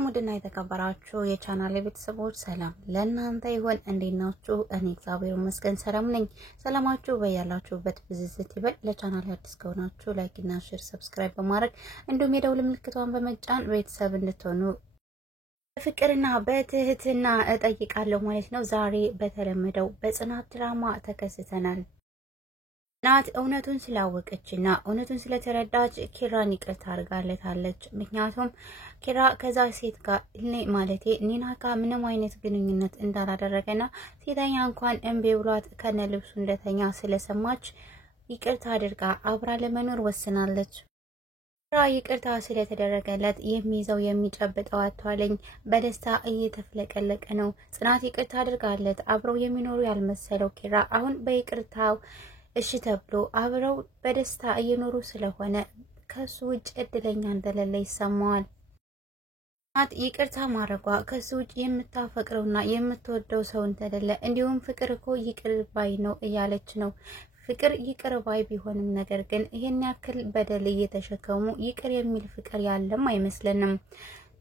ሙድና የተከበራችሁ የቻናሌ ቤተሰቦች ሰላም ለእናንተ ይሁን። እንዴት ናችሁ? እኔ እግዚአብሔር ይመስገን ሰላም ነኝ። ሰላማችሁ በያላችሁበት ብዝዝት ይበል። ለቻናሌ አዲስ ከሆናችሁ ላይክ እና ሼር ሰብስክራይብ በማድረግ እንዲሁም የደውል ምልክቷን በመጫን ቤተሰብ እንድትሆኑ በፍቅርና በትህትና እጠይቃለሁ ማለት ነው። ዛሬ በተለመደው በጽናት ድራማ ተከስተናል። ናት እውነቱን ስላወቀችና እውነቱን ስለተረዳች ኪራን ይቅርታ አድርጋለታለች። ምክንያቱም ኪራ ከዛ ሴት ጋር ማለቴ ኒና ጋር ምንም አይነት ግንኙነት እንዳላደረገና ሴተኛ እንኳን እምቢ ብሏት ከነ ልብሱ እንደተኛ ስለሰማች ይቅርታ አድርጋ አብራ ለመኖር ወስናለች። ኪራ ይቅርታ ስለተደረገለት የሚይዘው የሚጨብጠው አጥቷለኝ። በደስታ እየተፍለቀለቀ ነው። ጽናት ይቅርታ አድርጋለት አብረው የሚኖሩ ያልመሰለው ኪራ አሁን በይቅርታው እሺ ተብሎ አብረው በደስታ እየኖሩ ስለሆነ ከሱ ውጭ እድለኛ እንደሌለ ይሰማዋል። ናት ይቅርታ ማረጓ ከሱ ውጭ የምታፈቅረውና የምትወደው ሰው እንደሌለ እንዲሁም ፍቅር እኮ ይቅር ባይ ነው እያለች ነው። ፍቅር ይቅር ባይ ቢሆንም ነገር ግን ይሄን ያክል በደል እየተሸከሙ ይቅር የሚል ፍቅር ያለም አይመስልንም።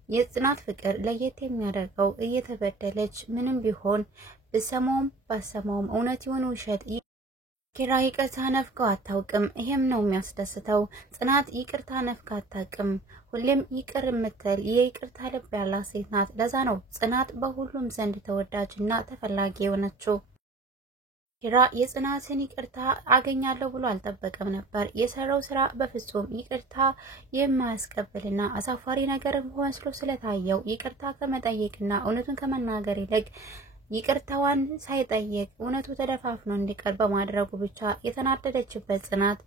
የጽናት ፍቅር ለየት የሚያደርገው እየተበደለች ምንም ቢሆን በሰማውም ባሰማውም እውነት ይሁን ውሸት ኪራ ይቅርታ ነፍቀው አታውቅም። ይሄም ነው የሚያስደስተው። ጽናት ይቅርታ ነፍቃ አታውቅም። ሁሌም ይቅር የምትል የይቅርታ ልብ ያላት ሴት ናት። ለዛ ነው ጽናት በሁሉም ዘንድ ተወዳጅና ተፈላጊ የሆነችው። ኪራ የጽናትን ይቅርታ አገኛለሁ ብሎ አልጠበቀም ነበር። የሰራው ስራ በፍጹም ይቅርታ የማያስቀበልና አሳፋሪ ነገር መስሎ ስለታየው ይቅርታ ከመጠየቅና እውነቱን ከመናገር ይልቅ ይቅርታዋን ሳይጠይቅ እውነቱ ተደፋፍኖ እንዲቀር በማድረጉ ብቻ የተናደደችበት ጽናት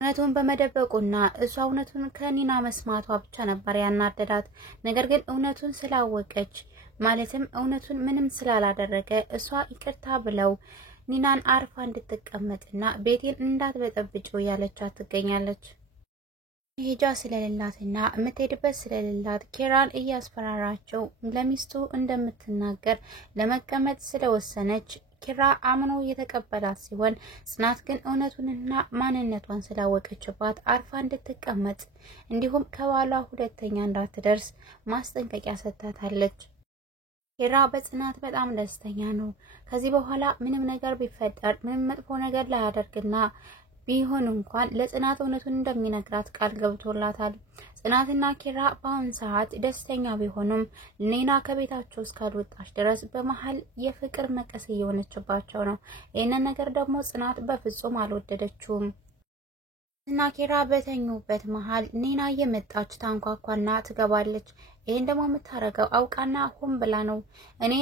እውነቱን በመደበቁና እሷ እውነቱን ከኒና መስማቷ ብቻ ነበር ያናደዳት። ነገር ግን እውነቱን ስላወቀች ማለትም እውነቱን ምንም ስላላደረገ እሷ ይቅርታ ብለው ኒናን አርፋ እንድትቀመጥና ቤቴን እንዳትበጠብጪው ያለቻት ትገኛለች። ሄጃ ስለሌላትና የምትሄድበት ስለሌላት ኪራን እያስፈራራቸው ለሚስቱ እንደምትናገር ለመቀመጥ ስለወሰነች ኪራ አምኖ የተቀበላት ሲሆን ጽናት ግን እውነቱንና ማንነቷን ስላወቀችባት አርፋ እንድትቀመጥ እንዲሁም ከባሏ ሁለተኛ እንዳትደርስ ማስጠንቀቂያ ሰጥታታለች። ኪራ በጽናት በጣም ደስተኛ ነው። ከዚህ በኋላ ምንም ነገር ቢፈጠር ምንም መጥፎ ነገር ላያደርግና ቢሆን እንኳን ለጽናት እውነቱን እንደሚነግራት ቃል ገብቶላታል። ጽናትና ኪራ በአሁን ሰዓት ደስተኛ ቢሆኑም ኒና ከቤታቸው እስካልወጣች ድረስ በመሃል የፍቅር መቀስ እየሆነችባቸው ነው። ይህንን ነገር ደግሞ ጽናት በፍጹም አልወደደችውም። እና ኪራ በተኙበት መሃል ኒና እየመጣች ታንኳኳና ትገባለች። ይህን ደግሞ የምታረገው አውቃና ሆን ብላ ነው። እኔ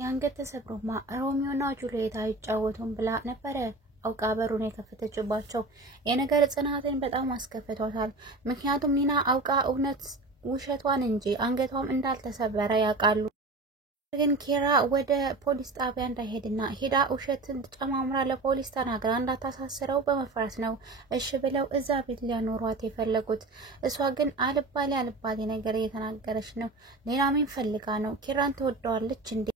አንገት ተሰብሮማ ሮሚዮና ጁሊየት አይጫወቱም ብላ ነበረ አውቃ በሩን የከፈተችባቸው። የነገር ጽናትን በጣም አስከፍቷታል። ምክንያቱም ኒና አውቃ እውነት ውሸቷን እንጂ አንገቷም እንዳልተሰበረ ያውቃሉ። ግን ኪራ ወደ ፖሊስ ጣቢያ እንዳይሄድና ሄዳ ውሸትን ጨማምራ ለፖሊስ ተናግራ እንዳታሳስረው በመፍራት ነው እሺ ብለው እዛ ቤት ሊያኖሯት የፈለጉት። እሷ ግን አልባሌ ነገር እየተናገረች ነው። ሌላ ምን ፈልጋ ነው? ኪራን ትወደዋለች እንዴ?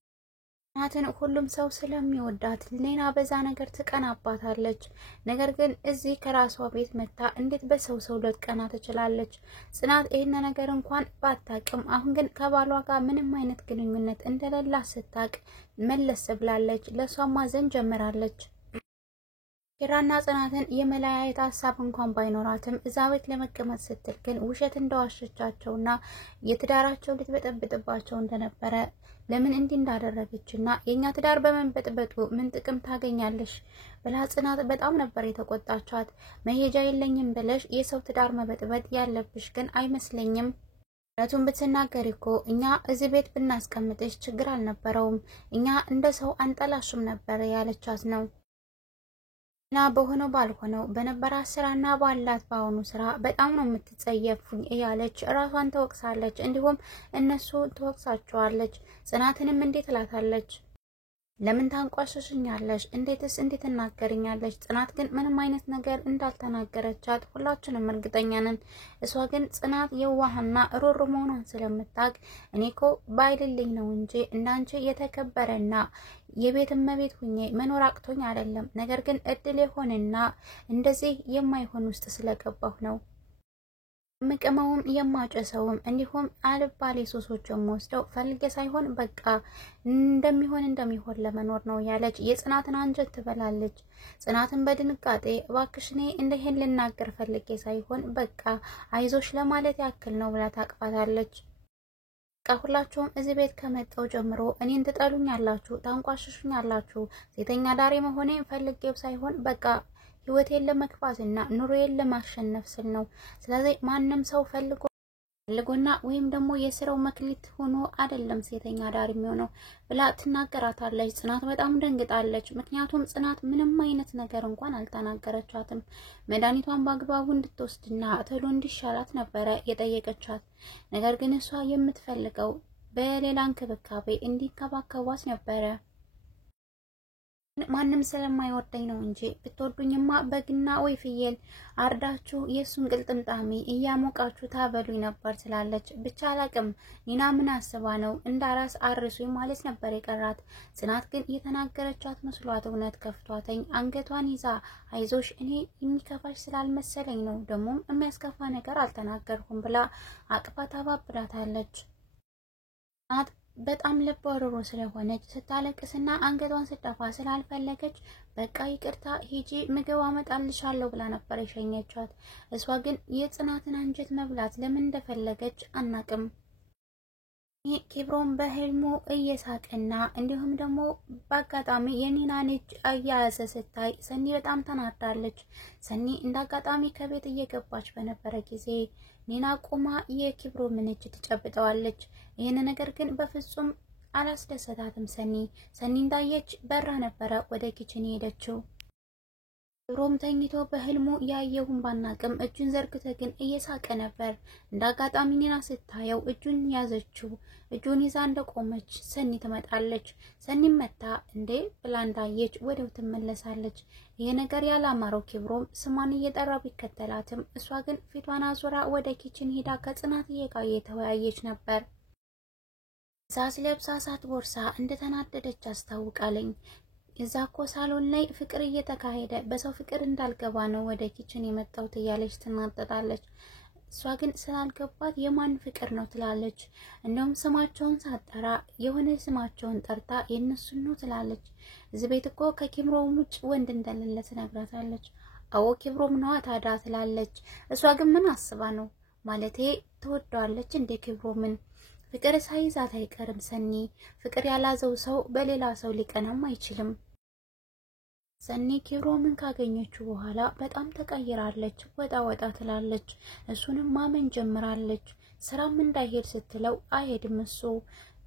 ጽናትን ሁሉም ሰው ስለሚወዳት ኒና በዛ ነገር ትቀናባታለች። ነገር ግን እዚህ ከራሷ ቤት መታ እንዴት በሰው ልትቀና ትችላለች? ጽናት ይሄን ነገር እንኳን ባታቅም አሁን ግን ከባሏ ጋር ምንም አይነት ግንኙነት እንደሌላ ስታቅ መለስ ብላለች። ለሷ ማዘን ጀምራለች። ኪራና ጽናትን የመለያየት ሀሳብ እንኳን ባይኖራትም እዛ ቤት ለመቀመጥ ስትል ግን ውሸት እንደዋሸቻቸውና የትዳራቸው ልትበጠብጥባቸው እንደነበረ ለምን እንዲህ እንዳደረገችና የኛ ትዳር በመንበጥበጡ ምን ጥቅም ታገኛለሽ ብላ ጽናት በጣም ነበር የተቆጣቻት። መሄጃ የለኝም ብለሽ የሰው ትዳር መበጥበጥ ያለብሽ ግን አይመስለኝም። እውነቱን ብትናገሪ እኮ እኛ እዚህ ቤት ብናስቀምጥሽ ችግር አልነበረውም። እኛ እንደ ሰው አንጠላሽም ነበር ያለቻት ነው። እና በሆነው ባልሆነው በነበራት ስራና ባላት ባሁኑ ስራ በጣም ነው የምትጸየፉኝ እያለች ራሷን ተወቅሳለች። እንዲሁም እነሱ ተወቅሳቸዋለች። ጽናትንም እንዴት ላታለች? ለምን ታንቋሽሽኛለሽ? እንዴት እናገርኛለሽ? ጽናት ግን ምንም አይነት ነገር እንዳልተናገረቻት ሁላችንም እርግጠኛ ነን። እሷ ግን ጽናት የዋህና ሩሩ መሆኗን ስለምታውቅ እኔኮ ባይልልኝ ነው እንጂ እንዳንቺ የተከበረና የቤት እመቤት ሁኜ መኖር አቅቶኝ አይደለም። ነገር ግን እድል የሆነና እንደዚህ የማይሆን ውስጥ ስለገባሁ ነው ምቅመውም የማጨሰውም እንዲሁም አልባሌ ሱሶችም ወስደው ፈልጌ ሳይሆን በቃ እንደሚሆን ለመኖር ነው ያለች የጽናትን አንጀት ትበላለች። ጽናትን በድንጋጤ እባክሽኔ እንደሄን ልናገር ፈልጌ ሳይሆን በቃ አይዞሽ ለማለት ያክል ነው ብላ ታቅፋታለች። ሁላችሁም እዚህ ቤት ከመጣው ጀምሮ እኔን ትጠሉኛላችሁ፣ ታንቋሽሹኛላችሁ። ሴተኛ ዳሪ መሆኔን ፈልጌው ሳይሆን በቃ ህይወቴን ለመክፋትና ኑሮዬን ለማሸነፍ ስል ነው። ስለዚህ ማንም ሰው ፈልጎና ወይም ደግሞ የስራው መክሊት ሆኖ አይደለም ሴተኛ ዳሪ የሚሆነው ብላ ትናገራታለች። ጽናት በጣም ደንግጣለች። ምክንያቱም ጽናት ምንም አይነት ነገር እንኳን አልተናገረቻትም። መድኃኒቷን በአግባቡ እንድትወስድና ቶሎ እንዲሻላት ነበረ የጠየቀቻት። ነገር ግን እሷ የምትፈልገው በሌላ እንክብካቤ እንዲንከባከቧት ነበረ። ማንም ስለማይወደኝ ነው እንጂ ብትወዱኝማ በግና ወይ ፍየል አርዳችሁ የሱን ቅልጥምጣሚ እያሞቃችሁ ታበሉኝ ነበር ትላለች። ብቻ አላቅም ኒና ምን አስባ ነው እንዳራስ አርሱኝ ማለት ነበር የቀራት። ጽናት ግን የተናገረቻት መስሏት እውነት ከፍቷተኝ አንገቷን ይዛ አይዞሽ እኔ የሚከፋሽ ስላልመሰለኝ ነው ደሞም የሚያስከፋ ነገር አልተናገርኩም ብላ አቅፋ ታባብላታለች። በጣም ልብ ወርሮ ስለሆነች ስታለቅስና አንገቷን ስደፋ ስላልፈለገች በቃ ይቅርታ ሂጂ ምግብ አመጣልሻለሁ ብላ ነበር የሸኘቻት። እሷ ግን የጽናትን አንጀት መብላት ለምን እንደፈለገች አናቅም። ኪብሮም በህልሙ እየሳቀና እንዲሁም ደግሞ በአጋጣሚ የኒናን እጅ አያያዘ ስታይ ሰኒ በጣም ተናዳለች። ሰኒ እንዳጋጣሚ ከቤት እየገባች በነበረ ጊዜ ኒና ቆማ የኪብሮምን እጅ ትጨብጠዋለች። ይህን ነገር ግን በፍጹም አላስደሰታትም። ሰኒ እንዳየች በራ ነበረ ወደ ኪችን ሄደችው። ኪብሮም ተኝቶ በህልሙ ያየውን ባናቅም እጁን ዘርግቶ ግን እየሳቀ ነበር። እንዳጋጣሚ ኒና ስታየው እጁን ያዘችው። እጁን ይዛ እንደቆመች ሰኒ ትመጣለች። ሰኒ መታ እንዴ ብላ እንዳየች ወደው ትመለሳለች። ይሄ ነገር ያላማረው ኪብሮም ስሟን እየጠራ ቢከተላትም እሷ ግን ፊቷን አዙራ ወደ ኪችን ሄዳ ከጽናትዬ ጋር እየተወያየች ነበር። ሳስ ለብሳ ሳትቦርሳ እንደተናደደች አስታውቃለኝ። እዛ እኮ ሳሎን ላይ ፍቅር እየተካሄደ በሰው ፍቅር እንዳልገባ ነው ወደ ኪችን የመጣሁት እያለች ትናጠጣለች። እሷ ግን ስላልገባት የማን ፍቅር ነው ትላለች። እንደውም ስማቸውን ሳጠራ የሆነ ስማቸውን ጠርታ የነሱን ነው ትላለች። እዚህ ቤት እኮ ከኪብሮም ውጭ ወንድ እንደሌለ ትነግራታለች። አዎ ኪብሮም ነው ታዳ ትላለች። እሷ ግን ምን አስባ ነው ማለቴ ትወደዋለች እንደ ኪብሮምን ፍቅር ሳይዛት አይቀርም። ሰኒ ፍቅር ያላዘው ሰው በሌላ ሰው ሊቀናም አይችልም። ሰኒ ኪብሮምን ካገኘችው በኋላ በጣም ተቀይራለች። ወጣ ትላለች። እሱንም ማመን ጀምራለች። ስራም እንዳይሄድ ስትለው አይሄድም እሱ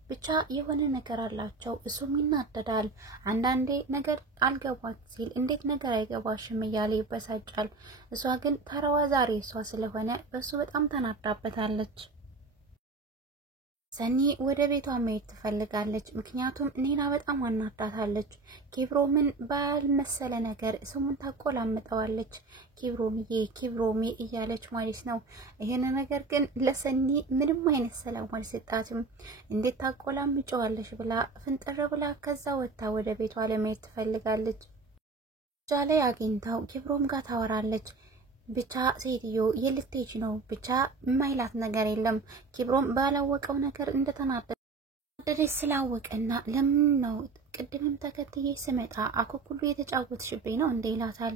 ብቻ የሆነ ነገር አላቸው። እሱም ይናደዳል። አንዳንዴ ነገር አልገባት ሲል እንዴት ነገር አይገባሽም እያለ ይበሳጫል። እሷ ግን ተራዋ ዛሬ እሷ ስለሆነ በሱ በጣም ተናዳበታለች። ሰኒ ወደ ቤቷ መሄድ ትፈልጋለች። ምክንያቱም ኒና በጣም አናዳታለች። ኪብሮምን ባልመሰለ ነገር ስሙን ታቆላምጠዋለች። ኪብሮሜ እያለች ማለት ነው። ይሄን ነገር ግን ለሰኒ ምንም አይነት ሰላም አልሰጣትም። እንዴት ታቆላምጨዋለሽ ብላ ፍንጥር ብላ ከዛ ወጣ ወደ ቤቷ ለመሄድ ትፈልጋለች። ጃ ላይ አግኝታው ኪብሮም ጋር ታወራለች። ብቻ ሴትዮ የልትሄጂ ነው ብቻ የማይላት ነገር የለም። ኪብሮም ባላወቀው ነገር እንደተናደደች ስላወቀና ለምን ነው ቅድምም ተከትዬ ስመጣ አኩኩሉ የተጫወትሽብኝ ነው እንዴ ይላታል።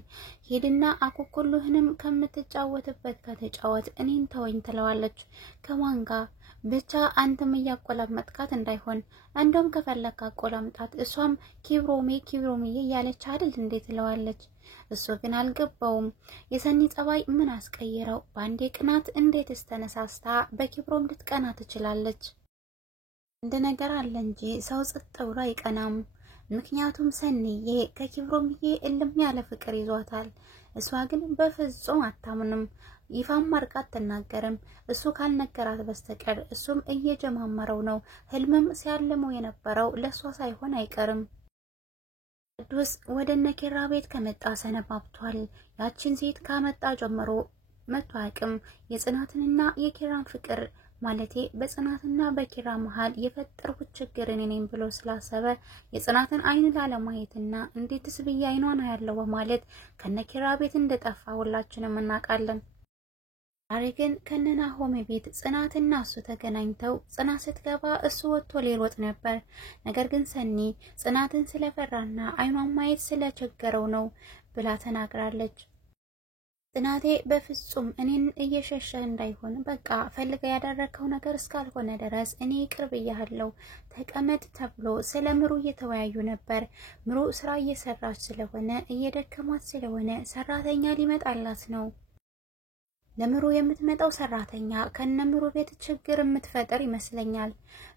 ሄድና አኩኩሉህንም ከምትጫወትበት ከተጫወት እኔን ተወኝ ትለዋለች። ከማን ጋር ብቻ አንተም እያቆላመጥካት እንዳይሆን እንደውም ከፈለካ አቆላምጣት። እሷም ኪብሮሜ ያለች አይደል እንዴ ትለዋለች። እሱ ግን አልገባውም። የሰኒ ጸባይ ምን አስቀየረው? ባንዴ ቅናት እንዴትስ ተነሳስታ በኪብሮም ልትቀና ትችላለች? እንደ ነገር አለ እንጂ ሰው ጽጥ ብሎ አይቀናም። ምክንያቱም ሰኒዬ ከኪብሮምዬ እልም ያለ ፍቅር ይዟታል። እሷ ግን በፍጹም አታምንም። ይፋም ማርቃት ተናገርም እሱ ካልነገራት በስተቀር እሱም እየጀማመረው ነው። ህልምም ሲያልመው የነበረው ለሷ ሳይሆን አይቀርም። ቅዱስ ወደ ነኪራ ቤት ከመጣ ሰነባብቷል። ያችን ሴት ካመጣ ጀምሮ መጥቶ አቅም የጽናትንና የኪራን ፍቅር ማለቴ በጽናትና በኪራ መሃል የፈጠርኩት ችግር እኔ ነኝ ብሎ ስላሰበ የጽናትን አይን ላለማየትና እንዴትስ ብዬ አይኗን ያለው በማለት ከነኪራ ቤት እንደጠፋ ሁላችንም እናውቃለን። አሬግን ከነናሆሜ ቤት ጽናትና እሱ ተገናኝተው ጽናት ስትገባ እሱ ወጥቶ ሊሮጥ ነበር። ነገር ግን ሰኒ ጽናትን ስለፈራና አይኗን ማየት ስለቸገረው ነው ብላ ተናግራለች። ጽናቴ በፍጹም እኔን እየሸሸ እንዳይሆን በቃ ፈልገ ያደረከው ነገር እስካልሆነ ድረስ እኔ ቅርብ ያለው ተቀመጥ ተብሎ ስለምሩ እየተወያዩ ነበር። ምሩ ስራ እየሰራች ስለሆነ እየደከማት ስለሆነ ሰራተኛ ሊመጣላት ነው። ለምሩ የምትመጣው ሰራተኛ ከነምሩ ቤት ችግር የምትፈጥር ይመስለኛል።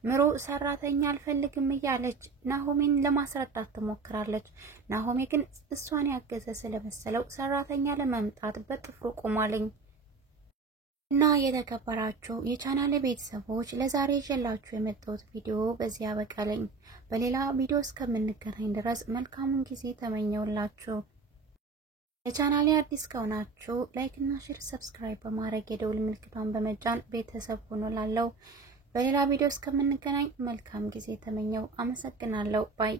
ምሩ ሰራተኛ አልፈልግም እያለች ናሆሜን ለማስረዳት ትሞክራለች። ናሆሜ ግን እሷን ያገዘ ስለመሰለው ሰራተኛ ለማምጣት በጥፍሩ ቆሟልኝ። እና የተከበራችሁ የቻናሌ ቤተሰቦች ለዛሬ ይዤላችሁ የመጣሁት ቪዲዮ በዚህ ያበቃልኝ። በሌላ ቪዲዮ እስከምንገናኝ ድረስ መልካሙን ጊዜ ተመኘውላችሁ። ለቻናሌ አዲስ ከሆናችሁ ላይክ እና ሼር ሰብስክራይብ በማድረግ የደውል ምልክቷን በመጫን ቤተሰብ ሆኖ ላለው በሌላ ቪዲዮ እስከምንገናኝ መልካም ጊዜ ተመኘው። አመሰግናለሁ። ባይ